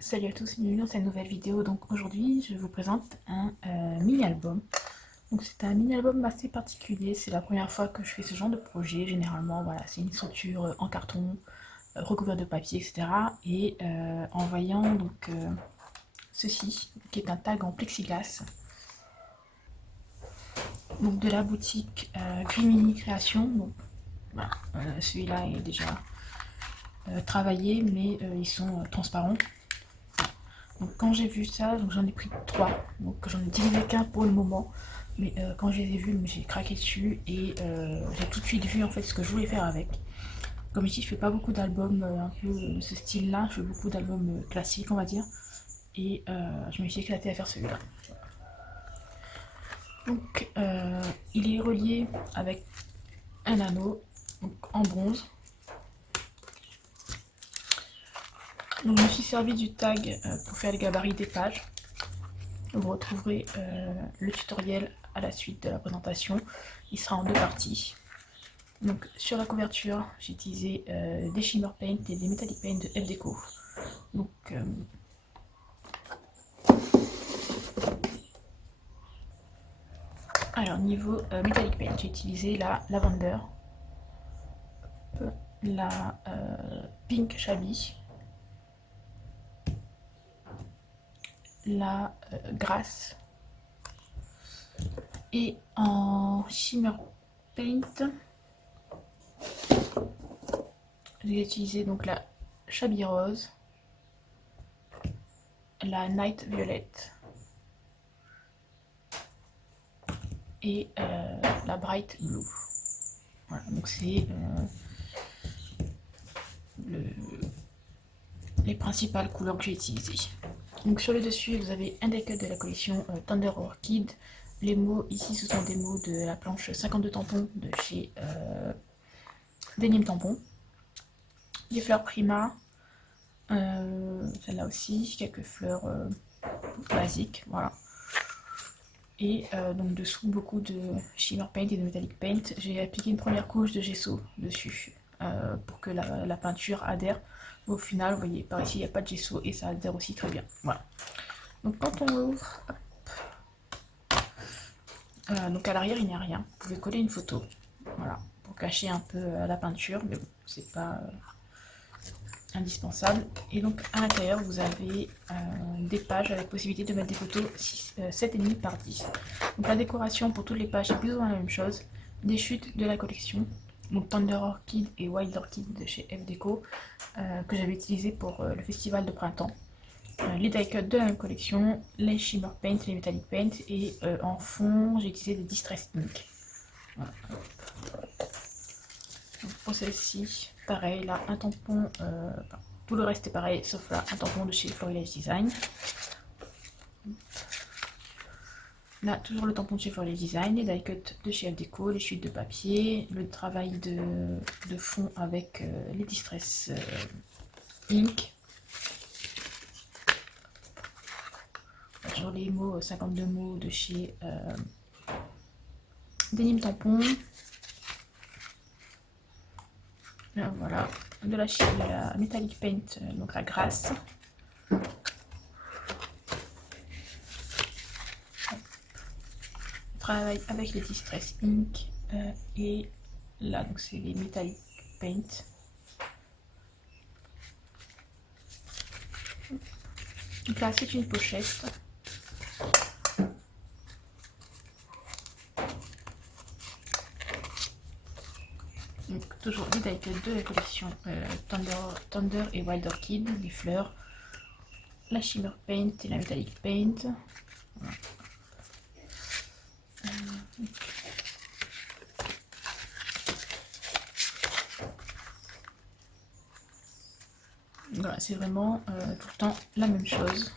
Salut à tous, bienvenue dans cette nouvelle vidéo. Donc aujourd'hui, je vous présente un mini-album. Donc c'est un mini-album assez particulier, c'est la première fois que je fais ce genre de projet. Généralement, voilà, c'est une structure en carton, recouvert de papier, etc. Et en voyant donc ceci, qui est un tag en plexiglas, donc de la boutique Grimini Création. Donc voilà, celui-là est déjà travaillé, mais ils sont transparents. Donc quand j'ai vu ça, j'en ai pris 3, donc j'en ai utilisé qu'un pour le moment, mais quand je les ai vus, j'ai craqué dessus et j'ai tout de suite vu en fait ce que je voulais faire avec. Comme je dis, je fais pas beaucoup d'albums un peu de ce style-là, je fais beaucoup d'albums classiques on va dire, et je me suis éclatée à faire celui-là. Donc il est relié avec un anneau donc, en bronze. Donc je me suis servi du tag pour faire le gabarit des pages. Vous retrouverez le tutoriel à la suite de la présentation. Il sera en 2 parties. Donc sur la couverture, j'ai utilisé des Shimmer Paint et des Metallic Paint de FDeco. Donc alors niveau Metallic Paint, j'ai utilisé la Lavender, la Pink Shabby, la Grasse, et en Shimmer Paint, j'ai utilisé donc la Shabby Rose, la Night Violet et la Bright Blue. Voilà, donc c'est les principales couleurs que j'ai utilisées. Donc sur le dessus, vous avez un die-cut de la collection Thunder Orchid. Les mots ici, ce sont des mots de la planche 52 tampons de chez Denim Tampon. Des fleurs Prima, celle-là aussi, quelques fleurs basiques, voilà. Et donc dessous, beaucoup de Shimmer Paint et de Metallic Paint. J'ai appliqué une première couche de gesso dessus pour que la peinture adhère. Au final, vous voyez, par ici, il n'y a pas de gesso et ça adhère aussi très bien. Voilà. Donc quand on l'ouvre, donc à l'arrière, il n'y a rien. Vous pouvez coller une photo, voilà, pour cacher un peu la peinture, mais bon, c'est pas indispensable. Et donc à l'intérieur, vous avez des pages avec possibilité de mettre des photos 7,5 par 10. Donc la décoration pour toutes les pages, c'est plus ou moins la même chose. Des chutes de la collection, donc Thunder Orchid et Wild Orchid de chez FDeco, que j'avais utilisé pour le festival de printemps. Les die-cuts de la même collection, les Shimmer Paint, les Metallic Paint, et en fond, j'ai utilisé des Distress Ink. Voilà. Donc pour celle-ci, pareil, là, un tampon, tout le reste est pareil, sauf là, un tampon de chez Florilège Design. Là, toujours le tampon de chez Florilège Design, les die-cuts de chez FDeco, les chutes de papier, le travail de fond avec les Distress Ink. Toujours les mots, 52 mots de chez Denim Tampon. Voilà, de la Metallic Paint, donc la Grasse. On travaille avec les Distress Ink et là, donc c'est les Metallic Paint. Donc là, c'est une pochette. Donc, toujours des die-cuts de la collection Thunder et Wild Orchid, les fleurs, la Shimmer Paint et la Metallic Paint. Voilà. Voilà, c'est vraiment tout le temps la même chose.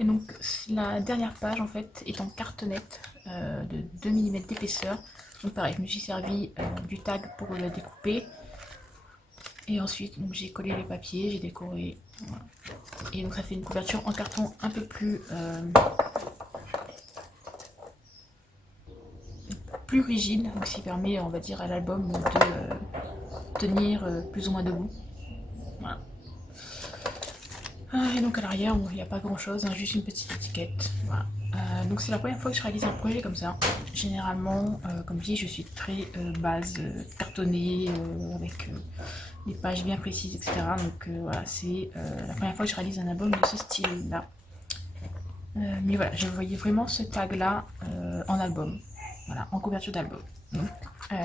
Et donc la dernière page en fait est en cartonnette de 2 mm d'épaisseur. Donc pareil, je me suis servi du tag pour le découper. Et ensuite j'ai collé les papiers, j'ai décoré. Voilà. Et donc ça fait une couverture en carton un peu plus plus rigide, donc ce qui permet, on va dire, à l'album de tenir plus ou moins debout. Voilà. Et donc à l'arrière, il n'y a pas grand chose, hein, juste une petite étiquette. Voilà. Donc c'est la première fois que je réalise un projet comme ça. Généralement, comme je dis, je suis très base, cartonnée, avec des pages bien précises, etc. Donc voilà, c'est la première fois que je réalise un album de ce style-là. Mais voilà, je voyais vraiment ce tag-là en album, voilà, en couverture d'album. Donc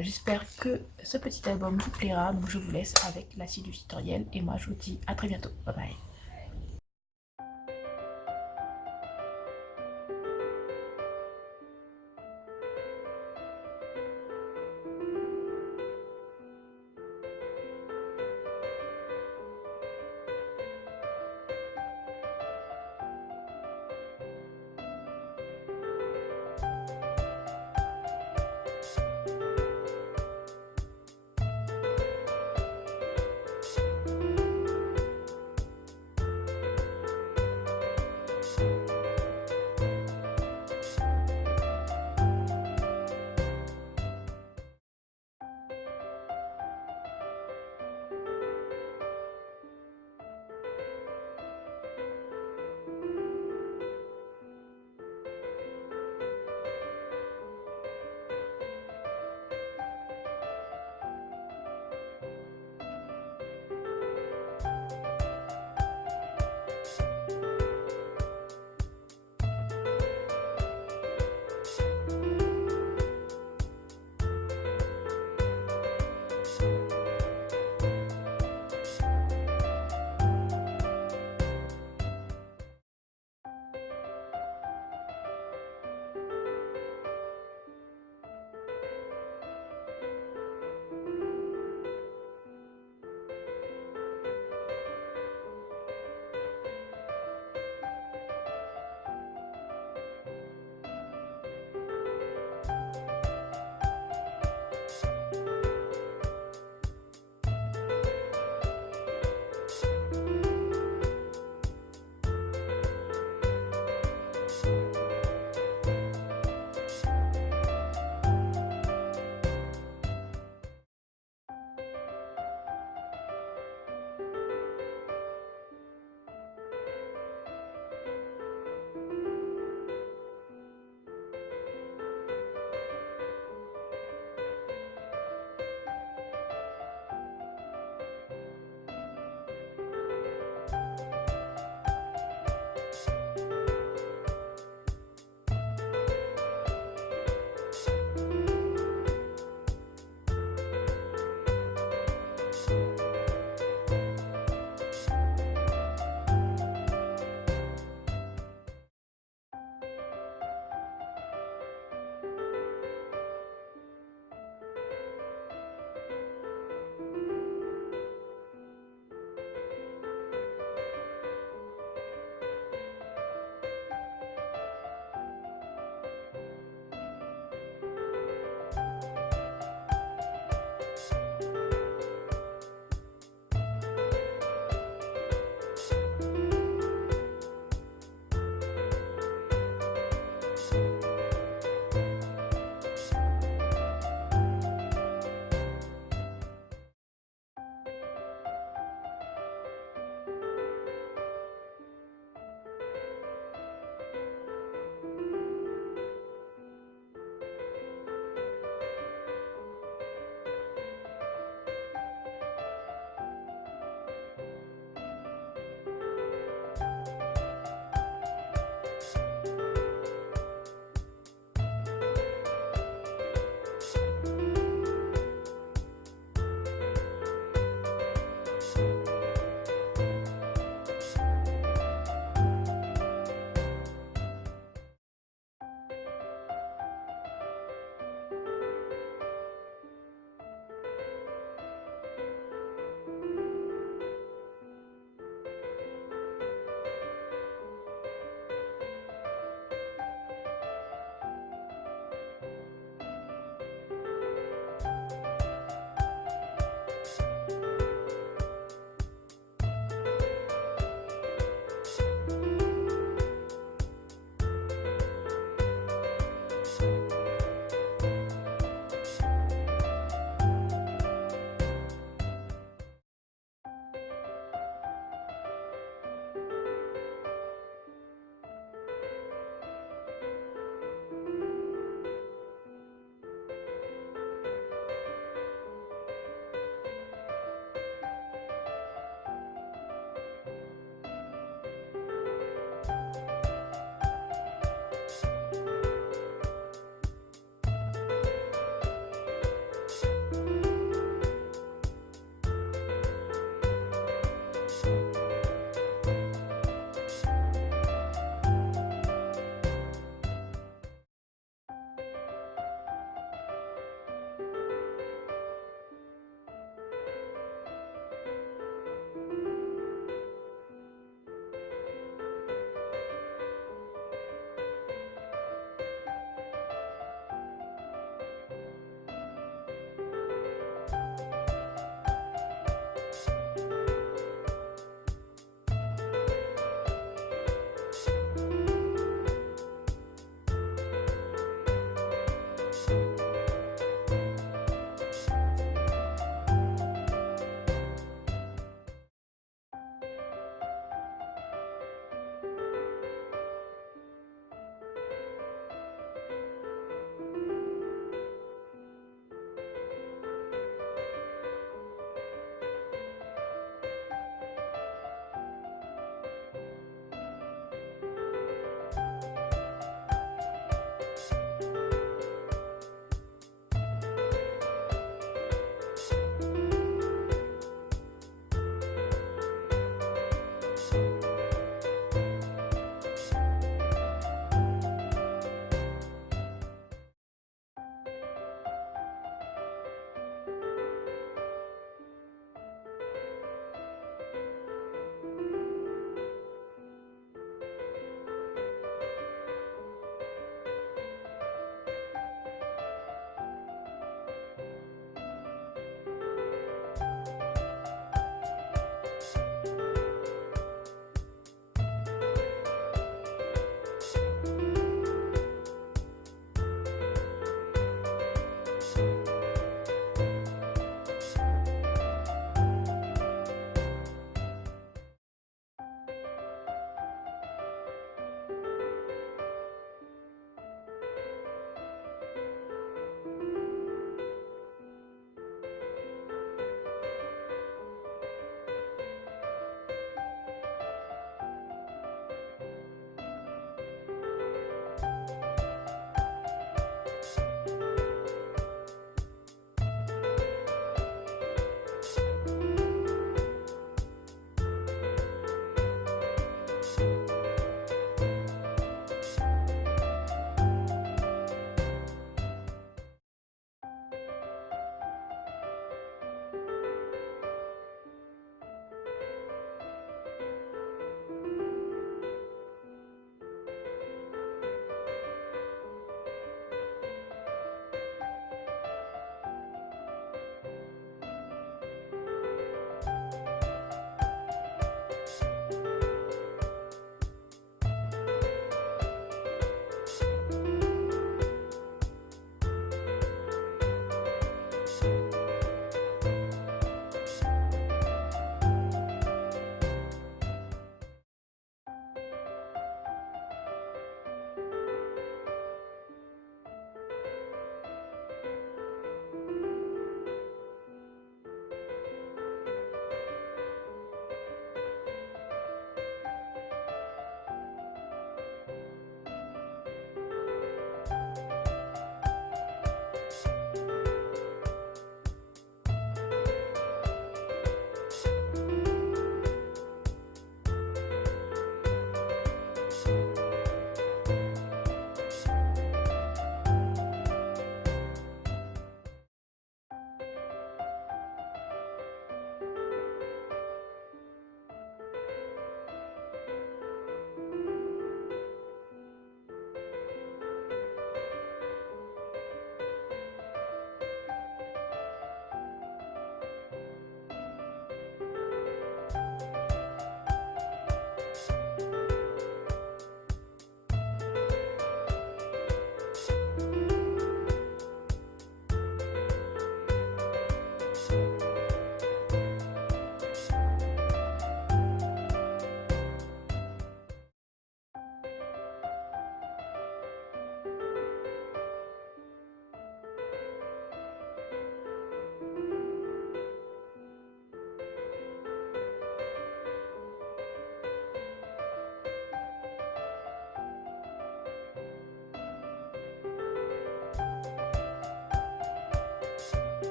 j'espère que ce petit album vous plaira. Donc je vous laisse avec la suite du tutoriel et moi je vous dis à très bientôt. Bye bye.